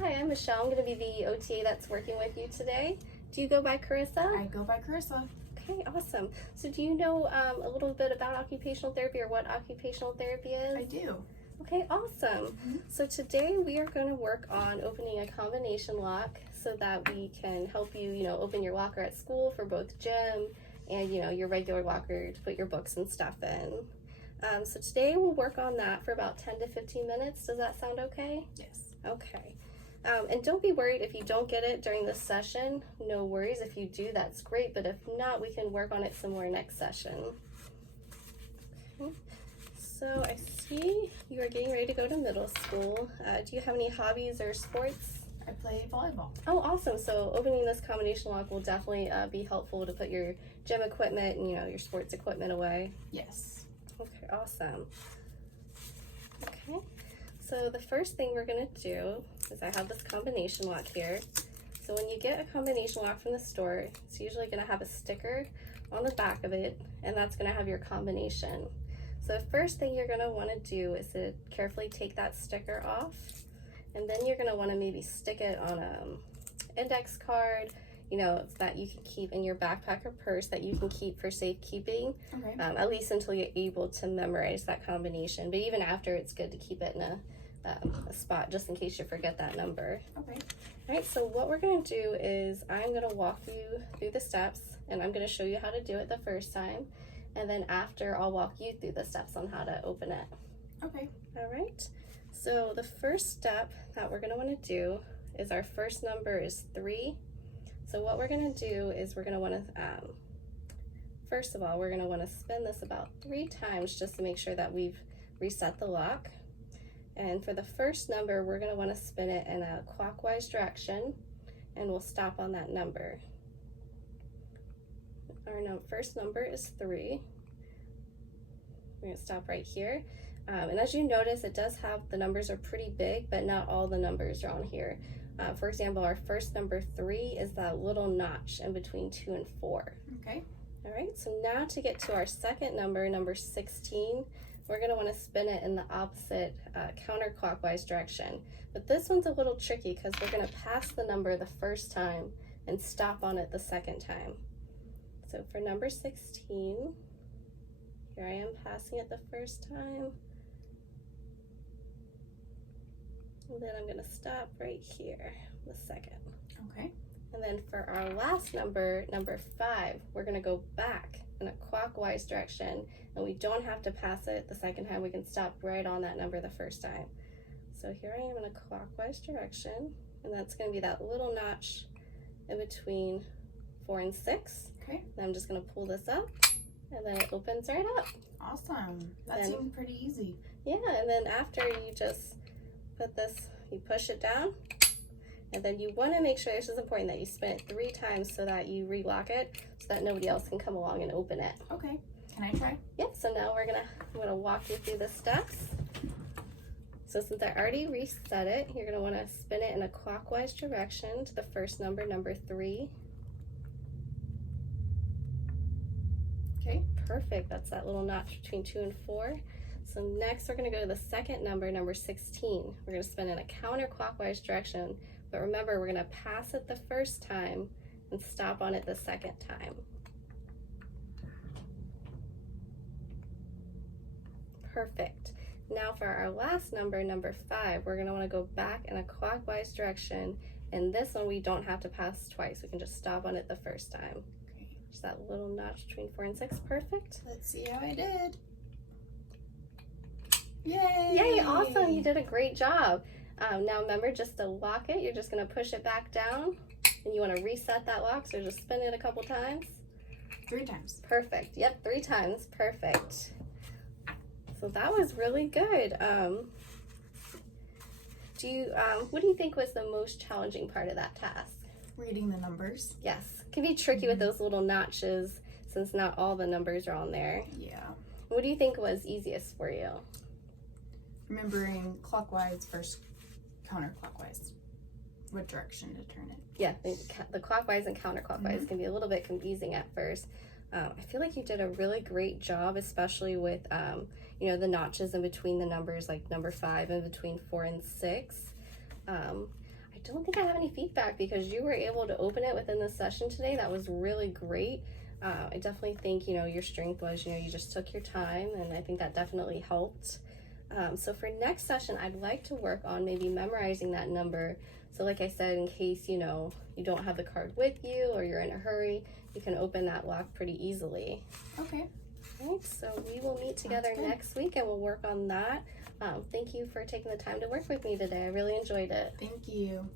Hi, I'm Michelle. I'm going to be the OTA that's working with you today. Do you go by Carissa? I go by Carissa. Okay, awesome. So do you know a little bit about occupational therapy or what occupational therapy is? I do. Okay, awesome. So today we are going to work on opening a combination lock so that we can help you, open your locker at school for both gym and, your regular locker to put your books and stuff in. So today we'll work on that for about 10 to 15 minutes. Does that sound okay? Yes. Okay. And don't be worried if you don't get it during this session. No worries. If you do, that's great. But if not, we can work on it some more next session. Okay. So I see you are getting ready to go to middle school. Do you have any hobbies or sports? I play volleyball. Oh, awesome. So opening this combination lock will definitely be helpful to put your gym equipment and, your sports equipment away. Yes. Okay, awesome. Okay. So the first thing we're going to do is I have this combination lock here. So when you get a combination lock from the store, it's usually going to have a sticker on the back of it, and that's going to have your combination. So the first thing you're going to want to do is to carefully take that sticker off, and then you're going to want to maybe stick it on an index card, that you can keep in your backpack or purse that you can keep for safekeeping, Okay. at least until you're able to memorize that combination. But even after, it's good to keep it in a spot just in case you forget that number. Okay. All right, so what we're going to do is I'm going to walk you through the steps, and I'm going to show you how to do it the first time, and then after I'll walk you through the steps on how to open it. Okay. All right, so the first step that we're going to want to do is our first number is 3. So what we're going to do is we're going to want to, first of all, we're going to want to spin this about 3 times just to make sure that we've reset the lock. And for the first number, we're going to want to spin it in a clockwise direction, and we'll stop on that number. Our first number is 3. We're going to stop right here. And as you notice, it does have, the numbers are pretty big, but not all the numbers are on here. For example, our first number 3 is that little notch in between 2 and 4. Okay. All right, so now to get to our second number, number 16, we're going to want to spin it in the opposite counterclockwise direction. But this one's a little tricky because we're going to pass the number the first time and stop on it the second time. So for number 16, here I am passing it the first time. And then I'm going to stop right here the second. Okay. And then for our last number, number 5, we're going to go back in a clockwise direction, and we don't have to pass it the second time. We can stop right on that number the first time. So here I am in a clockwise direction, and that's going to be that little notch in between 4 and 6. Okay. And I'm just going to pull this up, and then it opens right up. Awesome. That Then- seemed pretty easy. Yeah, and then after you just put this, you push it down, and then you want to make sure, this is important, that you spin it 3 times so that you relock it so that nobody else can come along and open it. Okay. Can I try? Yep, so now I'm gonna walk you through the steps. So since I already reset it, you're gonna wanna spin it in a clockwise direction to the first number, number 3. Okay, perfect. That's that little notch between 2 and 4. So next we're gonna go to the second number, number 16. We're gonna spin in a counterclockwise direction, but remember, we're gonna pass it the first time and stop on it the second time. Perfect. Now for our last number, number 5, we're gonna wanna go back in a clockwise direction, and this one we don't have to pass twice. We can just stop on it the first time. Okay. Just that little notch between 4 and 6, perfect. Let's see how I did. Yay! Yay, awesome, you did a great job. Now remember, just to lock it, you're just gonna push it back down, and you wanna reset that lock, so just spin it a couple times. 3 times. Perfect, yep, 3 times, perfect. So that was really good. What do you think was the most challenging part of that task? Reading the numbers. Yes, it can be tricky with those little notches since not all the numbers are on there. Yeah. What do you think was easiest for you? Remembering clockwise versus counterclockwise. What direction to turn it. Yeah, the clockwise and counterclockwise can be a little bit confusing at first. I feel like you did a really great job, especially with the notches in between the numbers, like number 5 in between 4 and 6. I don't think I have any feedback because you were able to open it within the session today. That was really great. I definitely think, your strength was, you just took your time, and I think that definitely helped. So for next session, I'd like to work on maybe memorizing that number. So like I said, in case, you don't have the card with you or you're in a hurry, you can open that lock pretty easily. Okay. Right, so we will meet together good. next week and we'll work on that. Thank you for taking the time to work with me today. I really enjoyed it. Thank you.